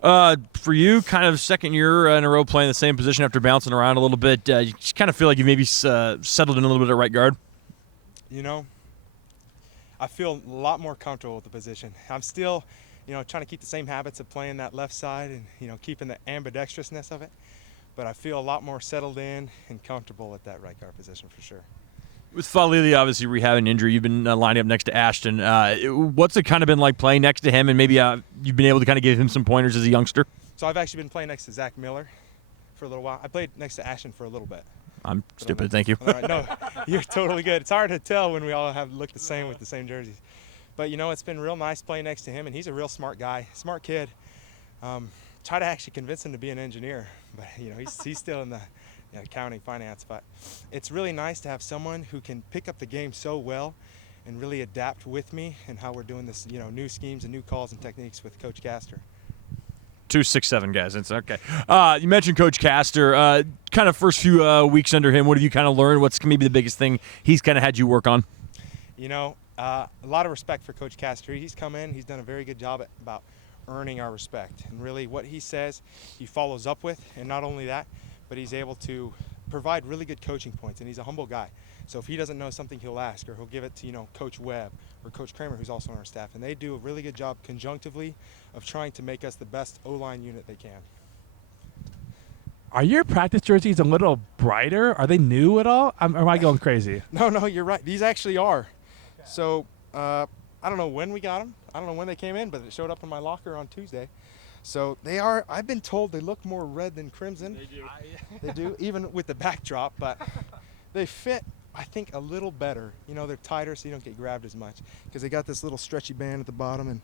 For you, kind of second year in a row playing the same position after bouncing around a little bit, you just kind of feel like you maybe settled in a little bit at right guard? You know, I feel a lot more comfortable with the position. I'm still, trying to keep the same habits of playing that left side and, keeping the ambidextrousness of it. But I feel a lot more settled in and comfortable at that right guard position for sure. With Falili obviously rehabbing injury, you've been lining up next to Ashton. What's it kind of been like playing next to him, and maybe you've been able to kind of give him some pointers as a youngster? So I've actually been playing next to Zach Miller for a little while. I played next to Ashton for a little bit. I'm stupid, thank you. All right, no, you're totally good. It's hard to tell when we all look the same with the same jerseys. But, it's been real nice playing next to him, and he's a real smart guy, smart kid. Try to actually convince him to be an engineer, but, he's still in the accounting, finance. But it's really nice to have someone who can pick up the game so well and really adapt with me and how we're doing this, new schemes and new calls and techniques with Coach Castor. 2, 6, 7 guys. It's okay. You mentioned Coach Castor. Kind of first few weeks under him, what have you kind of learned? What's maybe the biggest thing he's kind of had you work on? A lot of respect for Coach Castor. He's come in. He's done a very good job about earning our respect. And really what he says, he follows up with. And not only that, but he's able to provide really good coaching points. And he's a humble guy. So if he doesn't know something, he'll ask, or he'll give it to, Coach Webb or Coach Kramer, who's also on our staff. And they do a really good job conjunctively of trying to make us the best O-line unit they can. Are your practice jerseys a little brighter? Are they new at all? Am I going crazy? No, you're right. These actually are. So I don't know when we got them. I don't know when they came in, but it showed up in my locker on Tuesday. So they are, I've been told they look more red than crimson. They do. They do, even with the backdrop, but they fit, I think, a little better. They're tighter so you don't get grabbed as much because they got this little stretchy band at the bottom. And,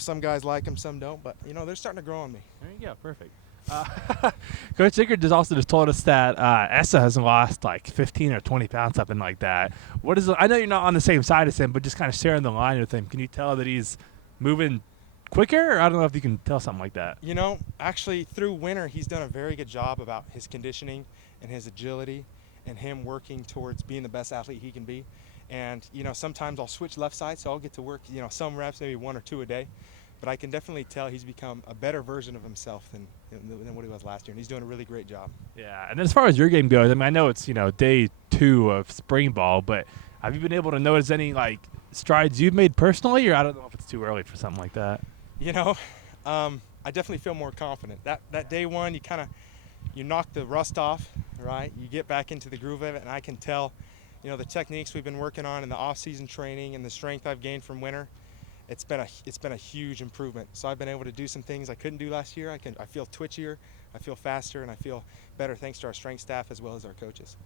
some guys like them, some don't. But, they're starting to grow on me. There you go. Perfect. Coach Ziegler just told us that Essa has lost like 15 or 20 pounds, something like that. I know you're not on the same side as him, but just kind of sharing the line with him. Can you tell that he's moving quicker? Or I don't know if you can tell something like that. Actually, through winter, he's done a very good job about his conditioning and his agility and him working towards being the best athlete he can be. And, sometimes I'll switch left side, so I'll get to work, some reps, maybe 1 or 2 a day. But I can definitely tell he's become a better version of himself than what he was last year, and he's doing a really great job. Yeah, and as far as your game goes, I know it's day 2 of spring ball, but have you been able to notice any strides you've made personally, or I don't know if it's too early for something like that? I definitely feel more confident. That day 1, you knock the rust off, right? You get back into the groove of it, and I can tell, the techniques we've been working on in the off-season training and the strength I've gained from winter. It's been a huge improvement. So I've been able to do some things I couldn't do last year. I feel twitchier, I feel faster, and I feel better thanks to our strength staff as well as our coaches.